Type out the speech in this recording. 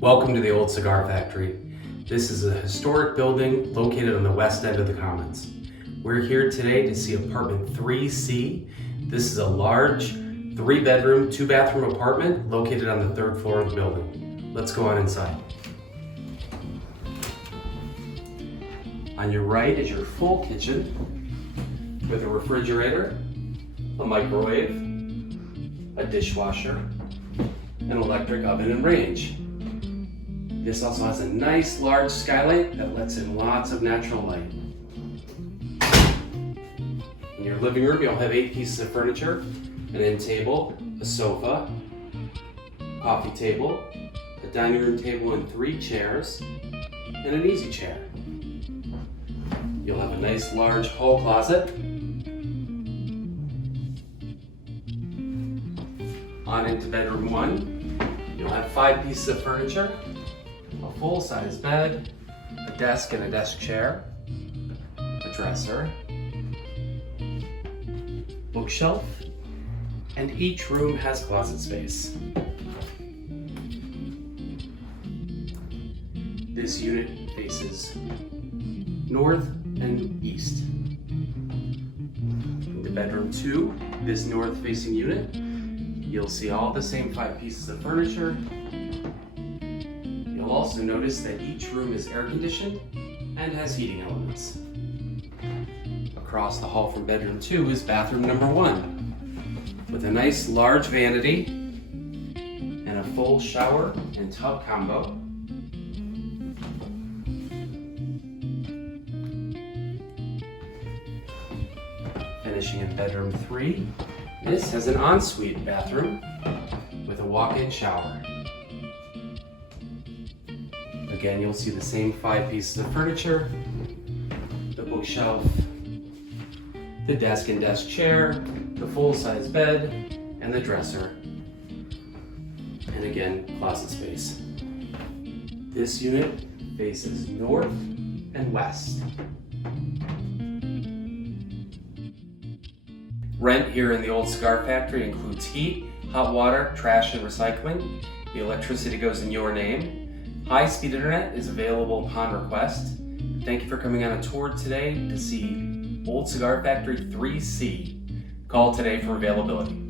Welcome to the Old Cigar Factory. This is a historic building located on the west end of the Commons. We're here today to see apartment 3C. This is a large 3-bedroom, 2-bathroom apartment located on the 3rd floor of the building. Let's go on inside. On your right is your full kitchen with a refrigerator, a microwave, a dishwasher, an electric oven and range. This also has a nice large skylight that lets in lots of natural light. In your living room, you'll have 8 pieces of furniture, an end table, a sofa, coffee table, a dining room table and 3 chairs, and an easy chair. You'll have a nice large hall closet. On into bedroom 1, you'll have 5 pieces of furniture, a full-size bed, a desk and a desk chair, a dresser, bookshelf, and each room has closet space. This unit faces north and east. Into bedroom 2, this north-facing unit, you'll see all the same 5 pieces of furniture. You'll also notice that each room is air-conditioned and has heating elements. Across the hall from bedroom 2 is bathroom number 1, with a nice large vanity and a full shower and tub combo. Finishing in bedroom 3, this has an ensuite bathroom with a walk-in shower. Again, you'll see the same 5 pieces of furniture, the bookshelf, the desk and desk chair, the full-size bed, and the dresser. And again, closet space. This unit faces north and west. Rent here in the Old Cigar Factory includes heat, hot water, trash, and recycling. The electricity goes in your name. High-speed internet is available upon request. Thank you for coming on a tour today to see Old Cigar Factory 3C. Call today for availability.